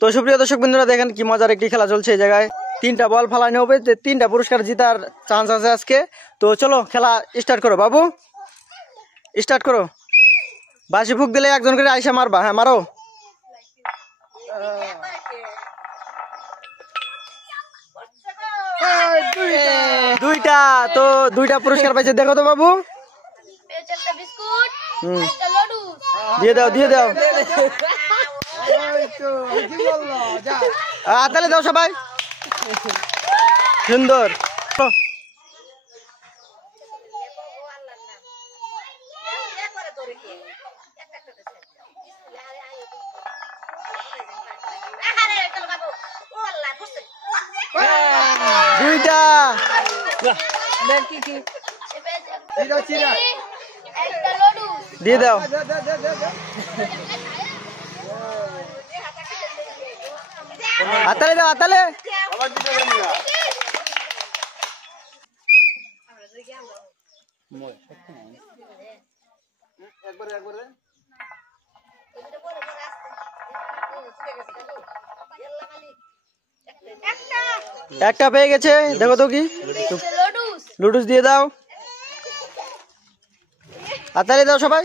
তো সুপ্রিয় দর্শক বন্ধুরা দেখেন কি মজার একটি খেলা চলছে এই জায়গায়। 3টা বল ফালানো হবে, 3টা পুরস্কার জেতার চান্স আছে আজকে। তো চলো খেলা স্টার্ট করো বাবু, স্টার্ট করো। বাসি ফুক দিলে একজন করে আইসা মারবা। হ্যাঁ মারো। দুইটা, তো 2টা পুরস্কার পাইছে। দেখো তো বাবু, দিয়ে দাও দিয়ে দাও। তাহলে দাও সবাই, সুন্দর। দুইটা দিয়ে দাও। হাতালে দাও, হাতালে। একটা পেয়ে গেছে, দেখো তো কি লুডুস দিয়ে দাও। হাতালে দাও সবাই।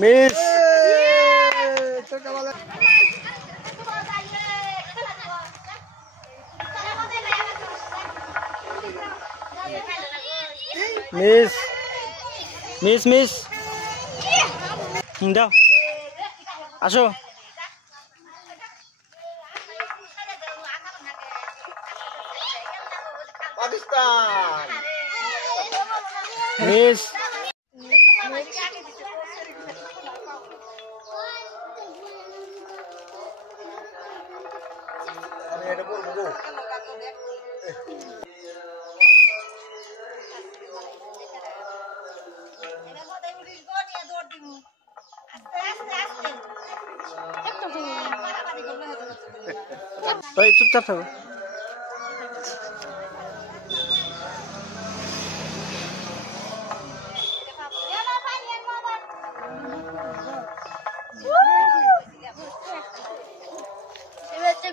মিস। Miss miss miss. দাও, আসো। পাকিস্তান মিস। চুপচাপ থাকো।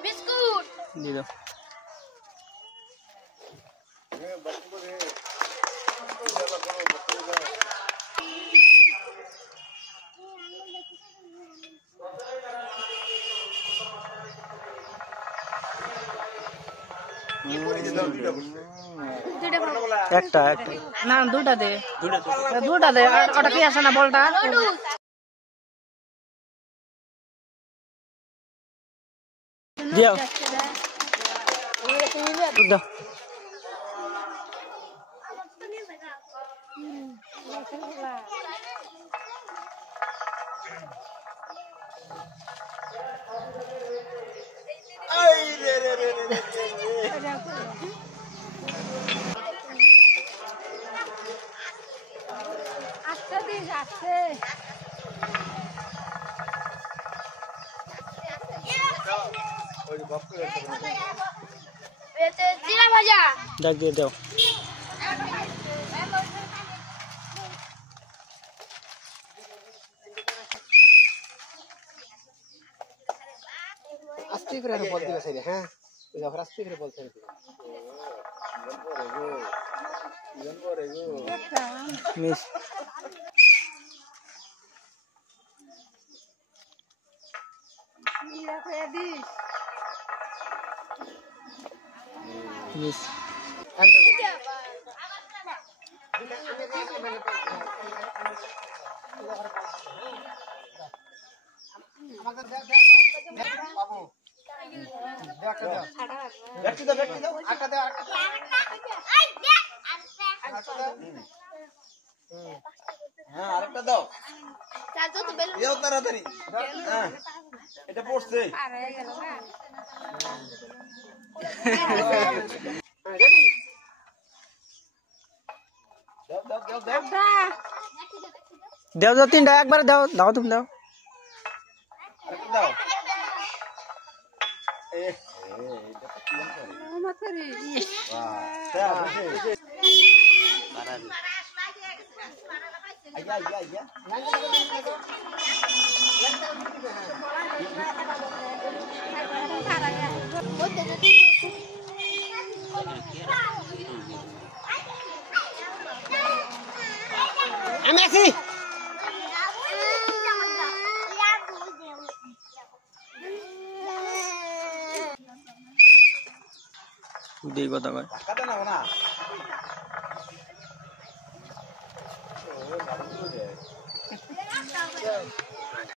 বিস্কুট দিয়ে দাও। একটা একটা না, দুটা দে, দুটা দে। ওটা কি আসে না বলটা? দিও দাও। ডাক দিয়ে দাও। আস্তে করে বল দিবে সাইডে। হ্যাঁ আস্তে করে বল সাইডে। মিস। মিস। হ্যাঁ আরেকটা দাও, দাও তাড়াতাড়ি। হ্যাঁ এটা পড়ছে। রেডি? দাও দাও দাও দাও দাও দাও। 3টা একবারে দাও, দাও তুমি দাও। আরেকটা দাও। এটা কি করে? কথা কয়